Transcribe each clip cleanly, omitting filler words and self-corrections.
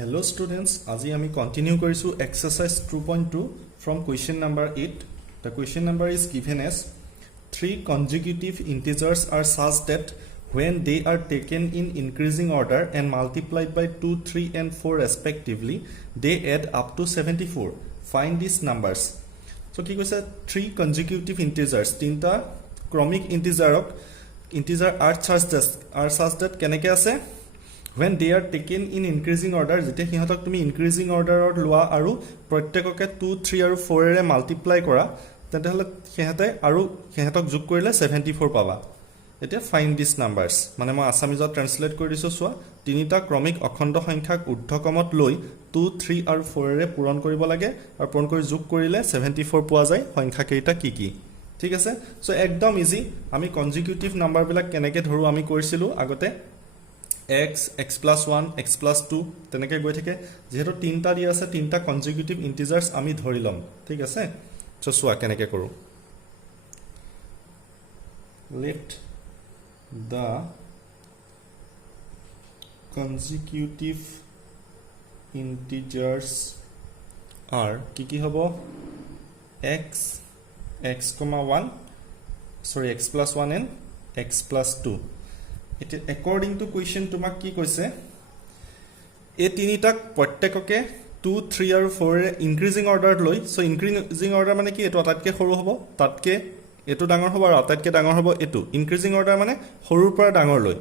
Hello students, আজি আমি continue কৰিছো exercise 2.2 from question number 8. The question number is given as 3 consecutive integers are such that when they are taken in increasing order and multiplied by 2, 3 and 4 respectively, they add up to 74. Find these numbers. So কি কৈছে 3 consecutive integers, তিনটা ক্ৰমিক integer are such that কেনেকৈ আছে when they are taken in increasing order যেতিয়া হিহঁতক তুমি increasing order ত লোৱা আৰু প্ৰত্যেককে 2 3 আৰু 4 এৰে মাল্টিপ্লাই কৰা তেন্তে হলে হিহঁতক যোগ কৰিলে 74 পাবা এতিয়া ফাইন্ড দিস নাম্বাৰস মানে মই আসামিজত ট্ৰান্সলেট কৰি দিছো সোৱা তিনিটা ক্ৰমিক অখণ্ড সংখ্যাক ঊৰ্ধ্বক্ৰমত লৈ 2 3 আৰু 4 এৰে পূৰণ কৰিব লাগে আৰু পূৰণ কৰি যোগ কৰিলে 74 পোৱা যায় সংখ্যা কেইটা কি কি ঠিক আছে সো একদম ইজি আমি কনজিকিউটিভ নাম্বাৰ বিলাক কেনেকৈ ধৰো আমি কৰিছিলো আগতে x plus 1 x plus 2 তেনেকৈ গৈ থাকে যেহেতু তিনটা দি আছে তিনটা কনজিকিউটিভ ইন্টিজাৰ্স আমি ধৰি লম ঠিক আছে সো সোৱা কেনেকৈ কৰো let the consecutive integers are কি হ'ব x 1 sorry x plus 1 and x plus 2 it according to question তোমাক কি কৈছে এই তিনিটাক প্ৰত্যেককে 2 3 আৰু 4 এ ইনক্ৰিজিং অৰ্ডাৰত লৈ সো ইনক্ৰিজিং অৰ্ডাৰ মানে কি এটো আটাতকে সৰু হ'ব তাতকে এটো ডাঙৰ হ'ব আৰু আটাতকে ডাঙৰ হ'ব এটো ইনক্ৰিজিং অৰ্ডাৰ মানে সৰুৰ পৰা ডাঙৰ লৈ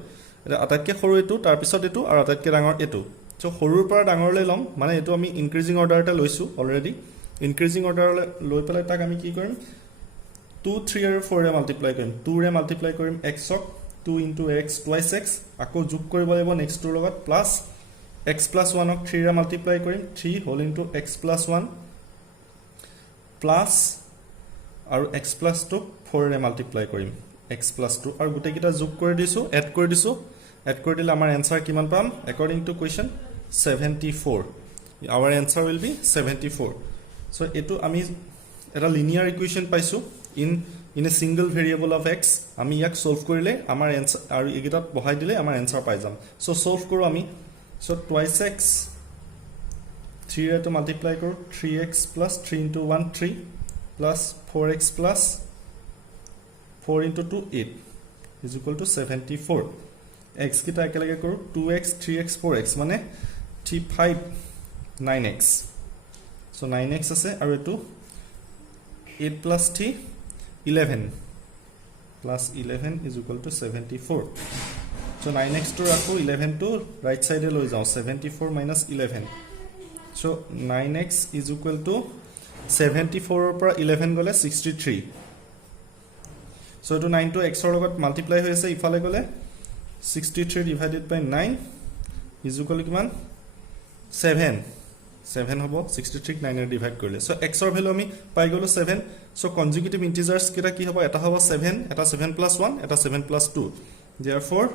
এটা আটাতকে সৰু এটো তাৰ পিছত এটো আৰু আটাতকে ডাঙৰ এটো সো সৰুৰ পৰা ডাঙৰলৈ লম মানে এটো আমি ইনক্ৰিজিং অৰ্ডাৰতে লৈছো অলৰেডি ইনক্ৰিজিং অৰ্ডাৰ লৈ পেলাই তাক আমি কি কৰিম 2 3 আৰু 4 এ মাল্টিপ্লাই কৰিম 2 ৰে মাল্টিপ্লাই কৰিম x ক 2 into x twice x আকৌ যোগ কৰিব লাগিব নেক্সট টুৰ লগত প্লাস x plus 1 ক 3 ৰে মাল্টিপ্লাই কৰিম 3 whole into x plus 1 plus আৰু x plus 2 4 ৰে মাল্টিপ্লাই কৰিম x plus 2 আৰু গুটেই কিটা যোগ কৰি দিছো এড কৰি দিলে আমাৰ आंसर কিমান পাম according to question 74 our answer will be 74 so এটো আমি এটা লিনিয়াৰ ইকুৱেশ্যন পাইছো in a single variable of x আমি ইয়াক সলভ কৰিলে আমাৰ आंसर আৰু এগিটাত বহাই দিলে আমাৰ आंसर পাই যাম সো সলভ কৰো আমি সো twice x 3 ৰে তো মাল্টিপ্লাই কৰো 3x plus 3 into 1 3 plus 4x plus 4 into 2 8 is equal to 74 x কিটা একেলগে কৰো 2x 3x 4x মানে 5 9x so 9x আছে আৰু এটো 8 plus 3 11 plus 11 is equal to 74 so 9x to rakho 11 to right side e loi jao 74 minus 11 so 9x is equal to 74 or para 11 gole 63 so to 9 to x or logot multiply hoise ifale gole 63 divided by 9 is equal to kiman 7 hobo 63 9 er divide korle so x or value ami pai golo 7 so consecutive integers kita ki hobo eta hobo 7 eta 7 plus 1 eta 7 plus 2 therefore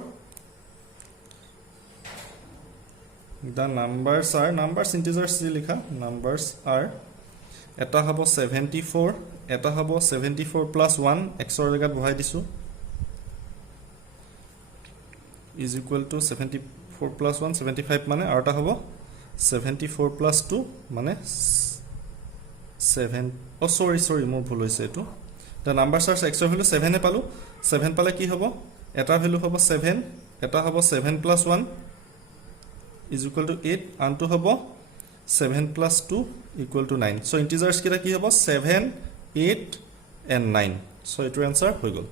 the numbers integers je likha numbers are eta hobo 74 eta hobo 74 plus 1 x or legat bohai disu is equal to 74 plus 1 75 mane arta hobo 74 plus 2 মানে 7 oh sorry মোৰ ভুল হৈছে এটো the numbers are x er value 7 এ পালো 7 পালে কি হ'ব এটা ভ্যালু হ'ব 7 এটা হ'ব 7 plus 1 is equal to 8 আনটো হ'ব 7 plus 2 equal to 9 so integers কিটা কি হ'ব 7 8 and 9 so এটো आंसर হৈ গল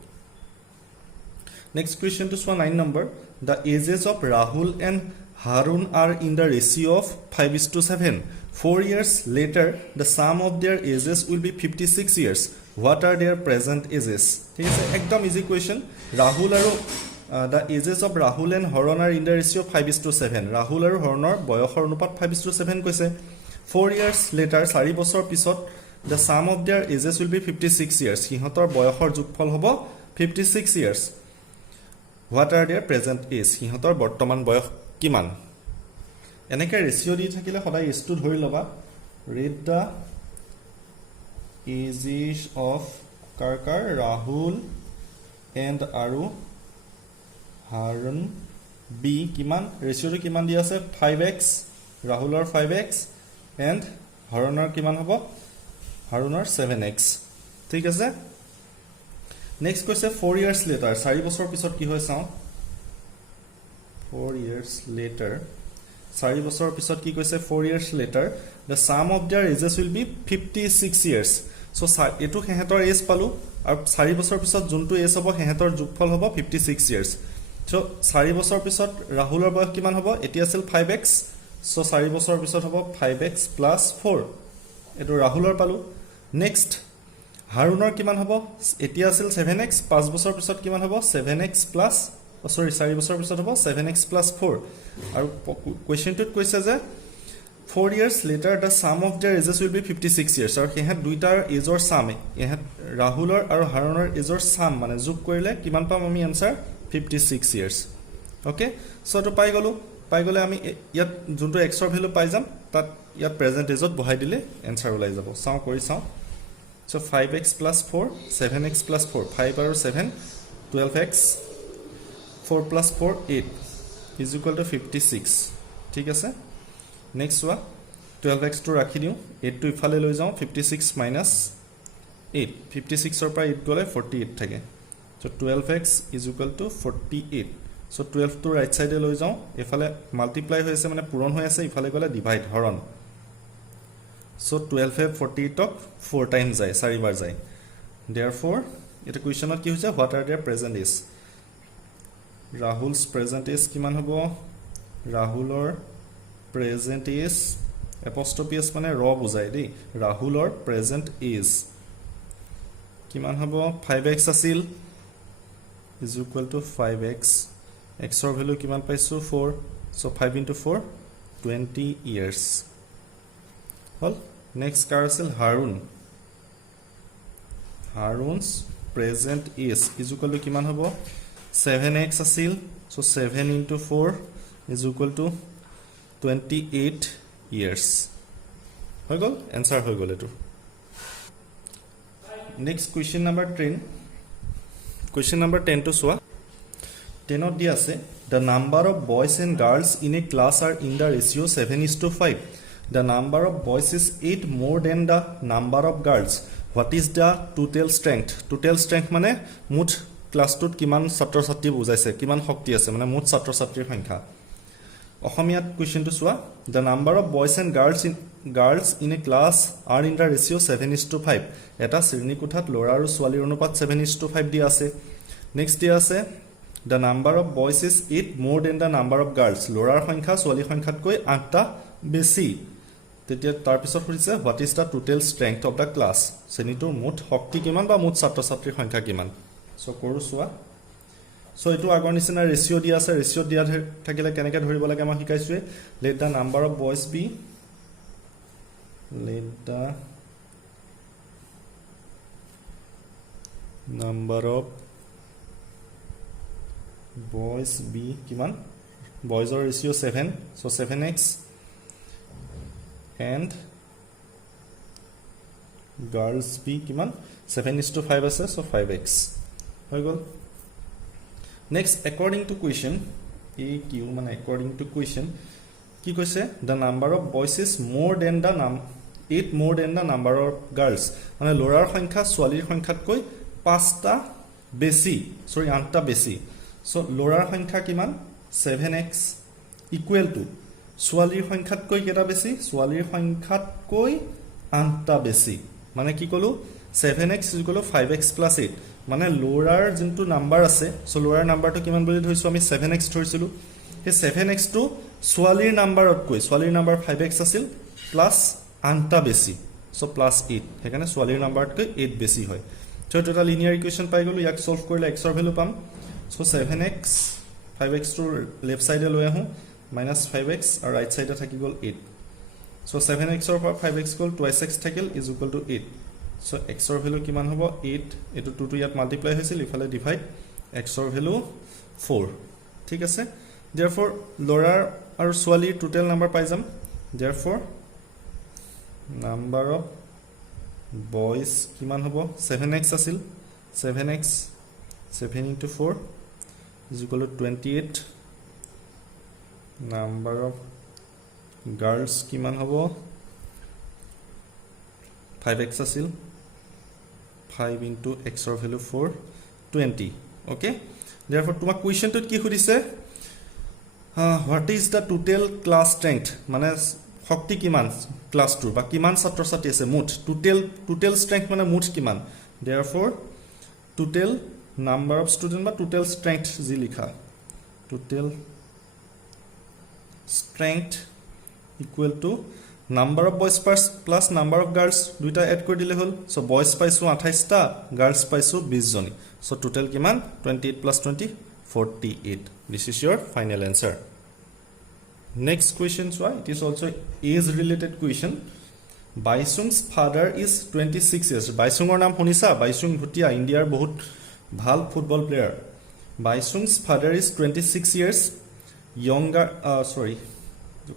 next question to 9 number the ages of Rahul and Harun are in the ratio of 5:7. 4 years later, the sum of their ages will be 56 years. What are their present ages? ठीक है एकदम easy question. Rahul aru the ages of Rahul and Harun are in the ratio of 5:7. Rahul aru Harunor boyohor anupat 5:7 কৈছে 4 years later 4 বছৰ পিছত the sum of their ages will be 56 years. হিহঁতৰ বয়সৰ যোগফল হ'ব 56 years. What are their present age? হিহঁতৰ বৰ্তমান বয়স কিমান এনেকে ৰেশিও দি থাকিলে সদায় এটো ধৰি লবা read the ages of Karkar Rahul and Aru Harun B কিমান ৰেশিওটো কিমান দি আছে 5x ৰাহুলৰ 5x এণ্ড হৰণৰ কিমান হ'ব হৰণৰ 7x ঠিক আছে নেক্সট কৈছে 4 years later 4 বছৰ পিছত কি হয় চাও 4 years later 4 বছৰ পিছত কি কৈছে 4 years later the sum of their ages will be 56 years so এটো হেহেতৰ এজ পালো আৰু 4 বছৰ পিছত যোনটো এজ হ'ব হেহেতৰ যোগফল হ'ব 56 years so 4 বছৰ পিছত ৰাহুলৰ বয়স কিমান হ'ব এটি আছিল 5x so 4 বছৰ পিছত হ'ব 5x + 4 এটো ৰাহুলৰ পালো নেক্সট হাৰুনৰ কিমান হ'ব এটি আছিল 7x 5 বছৰ পিছত কিমান হ'ব 7x + 4 বছৰ পিছত হ'ব 7x + 4 আৰু কোৱেশ্চনটোত কৈছে যে 4 years later the sum of their ages will be 56 years আৰু হেহেত দুইটাৰ এজৰ সাম হেহেত ৰাহুলৰ আৰু হাৰুনৰ এজৰ সাম মানে যোগ কৰিলে কিমান পাম আমি आंसर 56 years ওকে সো তো পাই গলে আমি ইয়াত যোনটো x ৰ ভ্যালু পাই যাম তাত ইয়াত প্ৰেজেন্ট এজত বহাই দিলে आंसर ওলাই যাব চাও কৰি চাও so 5x + 4 7x + 4 5 আৰু 7 12x 4 + 4 8 is equal to 56 ঠিক আছে নেক্সট ওয়া 12x টো ৰাখি দিও 8 টো ইফালে লৈ যাও 56 - 8 56 ৰ পৰা 8 গলে 48 থাকে so 12x is equal to 48 so 12 টো ৰাইট সাইডে লৈ যাও ইফালে মাল্টিপ্লাই হৈ আছে মানে পূৰণ হৈ আছে ইফালে গলে ডিভাইড হৰণ so 12 এ 48 ক 4 টাইম যায় 4 বাৰ যায় therefore এটা কোৱেশ্চনত কি হৈছে what are their present is Rahul's present is কিমান হ'ব ৰাহুলৰ present is apostrophe s মানে ৰ বুজাই দেই ৰাহুলৰ present is কিমান হ'ব 5x আছিল is equal to 5x x ৰ ভ্যালু কিমান পাইছো 4 so 5 into 4 20 years হল নেক্সট কাৰ আছিল Harun's present is equal to কিমান হ'ব 7x আছিল so 7 into 4 is equal to 28 years হৈ গল आंसर হৈ গল এটো next question number 10 question number 10 টো সোৱা 10 ত দি আছে the number of boys and girls in a class are in the ratio 7:5 the number of boys is 8 more than the number of girls what is the total strength মানে মুঠ ক্লাসটোত কিমান ছাত্ৰ ছাত্ৰী বুজাইছে কিমান শক্তি আছে মানে মুঠ ছাত্ৰ ছাত্ৰীৰ সংখ্যা অসমীয়াত কোৱেশ্চনটো সোৱা the number of boys and girls in a class are in the ratio 7:5 এটা শ্ৰেণীকোঠাত ল'ৰা আৰু ছোৱালীৰ অনুপাত 7:5 দি আছে নেক্সট দি আছে the number of boys is 8 more than the number of girls ল'ৰাৰ সংখ্যা ছোৱালীৰ সংখ্যাতকৈ 8টা বেছি তেতিয়া তাৰ পিছত হৈছে what is the total strength of the class শ্ৰেণীটোৰ মুঠ শক্তি কিমান বা মুঠ ছাত্ৰ ছাত্ৰীৰ সংখ্যা কিমান সো কৰো সোৱা সো এটো আগৰ নিচিনা ৰেশিও দিয়া আছে ৰেশিও দিয়া থাকিলে কেনেকৈ ধৰিব লাগে মই শিকাইছোৱে let the number of boys be let the number of boys be কিমান boys or ratio 7 so 7x and girls be কিমান 7:5 আছে so 5x হৈ গল next according to question aq মানে according to question কি কৈছে the number of boys is more than the 8 more than the number of girls মানে ল'ৰাৰ সংখ্যা ছোৱালীৰ সংখ্যাতকৈ 5টা বেছি সৰি 8টা বেছি so ল'ৰাৰ সংখ্যা কিমান 7x equal to ছোৱালীৰ সংখ্যাতকৈ কেটা বেছি ছোৱালীৰ সংখ্যাতকৈ 8টা বেছি মানে কি কলো 7x 5x + 8 মানে ল'ৰাৰ যোনটো নাম্বাৰ আছে সো ল'ৰাৰ নাম্বাৰটো কিমান বুলি ধৰিছো আমি 7x ধৰিছিলো এই 7x টো ছোৱালীৰ নাম্বাৰতকৈ ছোৱালীৰ নাম্বাৰ 5x আছিল প্লাস 8টা বেছি সো +8 হেকানে ছোৱালীৰ নাম্বাৰতকৈ 8 বেছি হয় সো এটা লিনিয়াৰ ইকুৱেচন পাই গলো ইয়াক সলভ কৰিলে x ৰ ভ্যালু পাম সো 7x 5x টো লেফট সাইডে লৈ আহো -5x আৰু ৰাইট সাইডে থাকি গল 8 সো 7x ৰ পৰা 5x গল 2x থাকিল is equal to 8 so x ৰ ভ্যালু কিমান হ'ব 8 এটো 2 টো ইয়াত মাল্টিপ্লাই হৈছিল ইফালে ডিভাইড x ৰ ভ্যালু 4 ঠিক আছে therefore ল'ৰাৰ আৰু ছোৱালীৰ টোটাল নাম্বাৰ পাই যাম therefore number of boys কিমান হ'ব 7x আছিল 7x 7 into 4 is equal to 28 number of girls কিমান হ'ব 5x আছিল 5 into x or value 4 20 okay therefore তোমাক কোৱেশ্চনটোত কি সুধিছে what is the total class strength মানে শক্তি কিমান ক্লাস 2 বা কিমান ছাত্ৰ ছাত্ৰী আছে মুঠ total strength মানে মুঠ কিমান therefore total number of student বা total strength যি লিখা total strength equal to number of boys plus number of girls দুইটা এড কৰি দিলে হল so boys পাইছো 28 টা girls পাইছো 20 জনী so total কিমান 28 plus 20 48 this is your final answer next question so it is also age related question Baisung's father is 26 years Baisungৰ নাম শুনিছা Baisung Bhutia Indiaৰ বহুত ভাল football player Baisung's father is 26 years younger sorry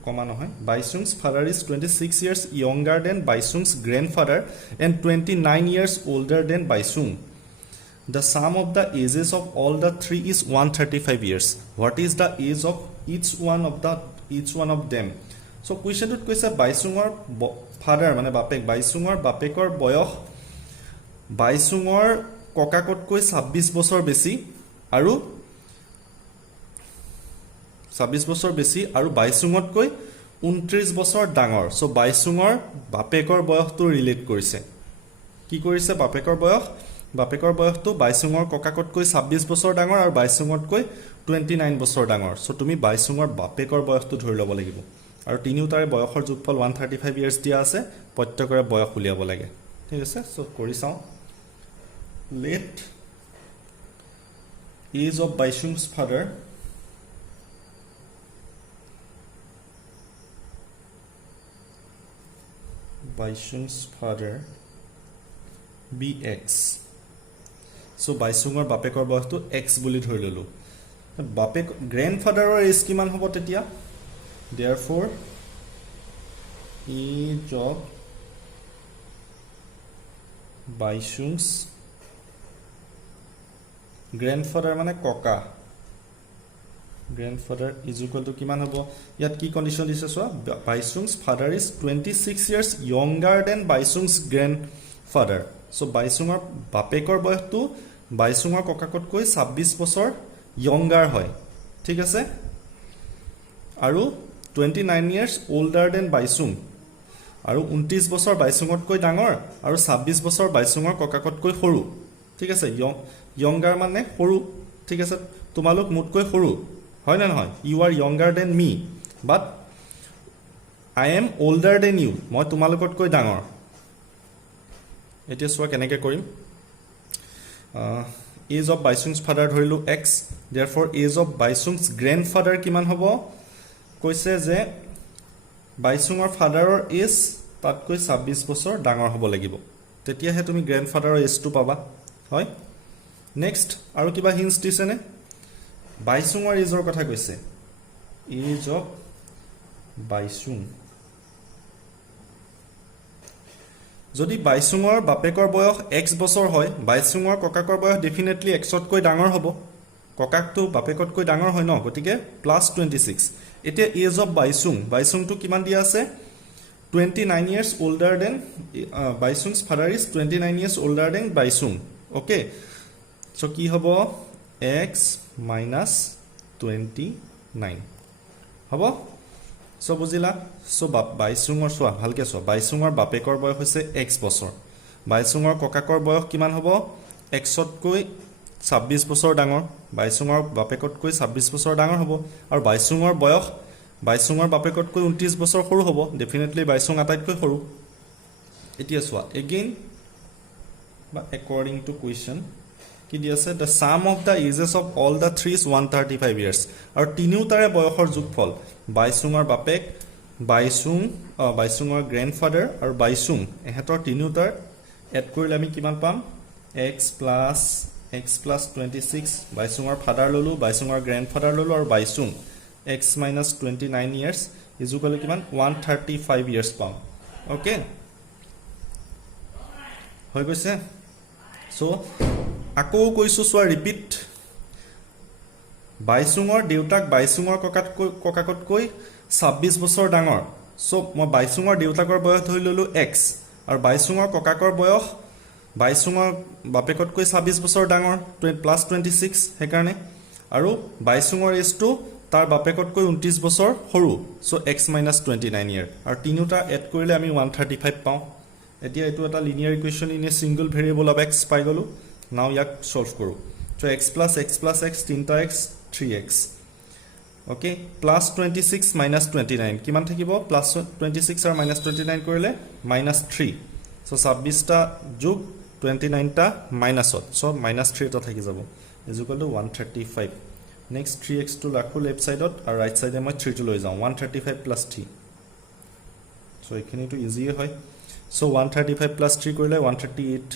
comma নহয় Baisung's father is 26 years younger than Baisung's grandfather and 29 years older than Baisung the sum of the ages of all the three is 135 years what is the age of each one of them so question tut koisa Baisungor father mane bapek Baisungor bapekor boyoh Baisungor kokakotকৈ 26 বছৰ বেছি আৰু 26 বছৰ বেছি আৰু Baisungতকৈ 29 বছৰ ডাঙৰ so Baisungৰ বাপেকৰ বয়সটো ৰিলেট কৰিছে কি কৰিছে বাপেকৰ বয়সটো Baisungৰ ককাকতকৈ 26 বছৰ ডাঙৰ আৰু Baisungতকৈ 29 বছৰ ডাঙৰ সো তুমি Baisungৰ বাপেকৰ বয়সটো ধৰি ল'ব লাগিব আৰু তিনিওটাৰে বয়সৰ যোগফল 135 ইয়াৰ্স দিয়া আছে প্ৰত্যেকৰে বয়স উলিয়াব লাগে ঠিক আছে সো কৰি চাও let age of Baisung's father be x so Baisungৰ বাপেকৰ বয়সটো x বুলি ধৰি ললো বাপেক গ্ৰান্ডফাদাৰৰ এজ কিমান হ'ব তেতিয়া therefore age of Baisung's grandfather মানে ককা grandfather is equal to কিমান হ'ব ইয়াত কি কন্ডিশন দিছে so Baisung's father is 26 years younger than Baisung's grandfather so Baisungৰ বাপেকৰ বয়সটো Baisungৰ ককাকতকৈ 26 বছৰ younger হয় ঠিক আছে আৰু 29 years older than Baisung আৰু 29 বছৰ Baisungতকৈ ডাঙৰ আৰু 26 বছৰ Baisungৰ ককাকতকৈ সৰু ঠিক আছে younger মানে সৰু ঠিক আছে তোমালোক মুতকৈ সৰু হয় না নহয় you are younger than me but I am older than you মই তোমালোকতকৈ ডাঙৰ এতিয়া সোৱা কেনেকৈ কৰিম age of Baisung's father ধৰিলো x therefore age of Baisung's grandfather কিমান হ'ব কৈছে যে Baisungৰ ফাদাৰৰ এজ তাতকৈ 26 বছৰ ডাঙৰ হ'ব লাগিব তেতিয়াহে তুমি গ্ৰান্ডফাদাৰৰ এজটো পাবা হয় নেক্সট আৰু কিবা হিন্টস দিছে নে Baisungৰ এজৰ কথা কৈছে age of Baisung যদি Baisungৰ বাপেকৰ বয়স x বছৰ হয় Baisungৰ ককাকৰ বয়স ডেফিনেটলি x তকৈ ডাঙৰ হ'ব ককাকটো বাপেকতকৈ ডাঙৰ হয় ন গতিকে +26 এতিয়া এজ অফ Baisung টো কিমান দিয়া আছে 29 years older than Baisung's father is 29 years older than Baisung okay so কি হ'ব x minus 29 হ'ব so বুজিলা so Baisungৰ সোৱা ভালকে সোৱা Baisungৰ বাপেকৰ বয়স হৈছে x বছৰ Baisungৰ ককাকৰ বয়স কিমান হ'ব x তকৈ 26 বছৰ ডাঙৰ Baisungৰ বাপেকতকৈ 26 বছৰ ডাঙৰ হ'ব আৰু Baisungৰ বয়স Baisungৰ বাপেকতকৈ 29 বছৰ সৰু হ'ব ডেফিনেটলি Baisung আটাইতকৈ সৰু এতিয়া সোৱা again বা according to question কি দি আছে the sum of the ages of all the three is 135 years আৰু তিনিওটাৰে বয়সৰ যোগফল Baisungৰ বাপেক Baisungৰ গ্ৰান্ডফাদাৰ আৰু Baisung এহেতৰ তিনিওটাৰ এড কৰিলে আমি কিমান পাম x plus 26 Baisungৰ ফাদাৰ ললো Baisungৰ গ্ৰান্ডফাদাৰ ললো আৰু Baisung x minus 29 years is equal to কিমান 135 years পাম ওকে হৈ গৈছে সো আকৌ কৈছো সোৱা ৰিপিট Baisungৰ দেউতাক Baisungৰ ককাকতকৈ 26 বছৰ ডাঙৰ সো মই বাইচুঙৰ দেউতাকৰ বয়স ধৰি ললো x আৰু বাইচুঙৰ ককাকৰ বয়স বাইচুঙৰ বাপেকতকৈ 26 বছৰ ডাঙৰ প্লাস 26 হেকাৰণে আৰু বাইচুঙৰ এজটো তাৰ বাপেকতকৈ 29 বছৰ সৰু সো x - 29 ইয়াৰ আৰু তিনিটা এড কৰিলে আমি 135 পাওঁ এতিয়া এটো এটা linear equation in a single variable of x পাই গলো নাও ইয়াক সলভ কৰো সো x plus x তিনিটা x 3x okay plus 26 minus 29 কিমান থাকিব plus 26 আৰু minus 29 কৰিলে -3 so 26 টা যোগ 29 টা মাইনাসত so -3 টা থাকি যাব is equal to 135 next 3x to ৰাখো লেফট সাইডত আৰু ৰাইট সাইডে মই 3 টো লৈ যাওঁ 135 plus 3 so এখিনি তো ইজি হয় so 135 plus 3 কৰিলে 138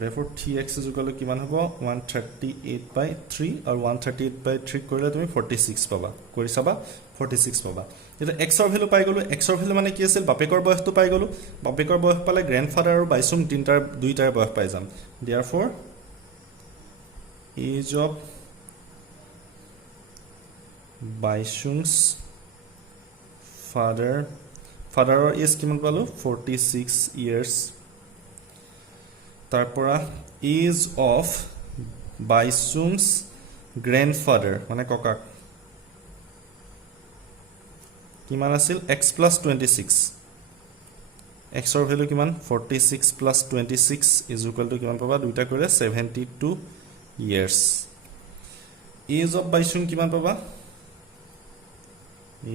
therefore 3x is equal to কিমান হ'ব 138/3 আৰু 138/3 কৰিলে তুমি 46 পাবা কৰি চাবা 46 পাবা এটা x ৰ ভ্যালু পাই গলো x ৰ ভ্যালু মানে কি আছিল বাপেকৰ বয়সটো পাই গলো বাপেকৰ বয়স পালে গ্ৰান্ডফাদাৰ আৰু বাইচুং তিনটাৰ দুইটাৰ বয়স পাই যাম therefore age of বাইচুং's ফাদাৰৰ এজ কিমান পালো 46 years তাৰপৰা এজ অফ বাইচুং's গ্ৰান্ডফাদাৰ মানে ককাক কিমান আছিল x plus 26 x ৰ ভ্যালু কিমান 46 plus 26 is equal to কিমান পাবা দুইটা কৰিলে 72 years age of বাইচুং কিমান পাবা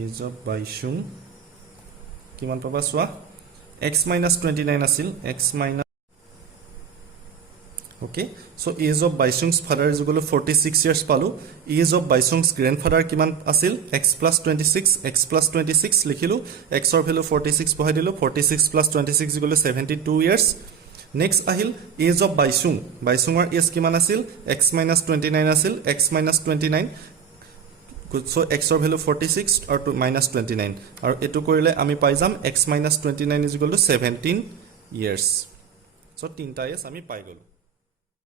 age of বাইচুং কিমান পাবা সোৱা x minus 29 আছিল x minus okay so age of বাইচুং's father is equal to 46 years পালো age of বাইচুং's grandfather কিমান আছিল x plus 26 লিখিলো x ৰ ভ্যালু 46 বহাই দিলো 46 plus 26 is equal to 72 years next আহিল age of বাইচুঙৰ age কিমান আছিল x minus 29 আছিল x minus 29 so x ৰ ভ্যালু 46 আৰু -29 আৰু এটো কৰিলে আমি পাই যাম x minus 29 is equal to 17 years so তিনটা এজ আমি পাই গলো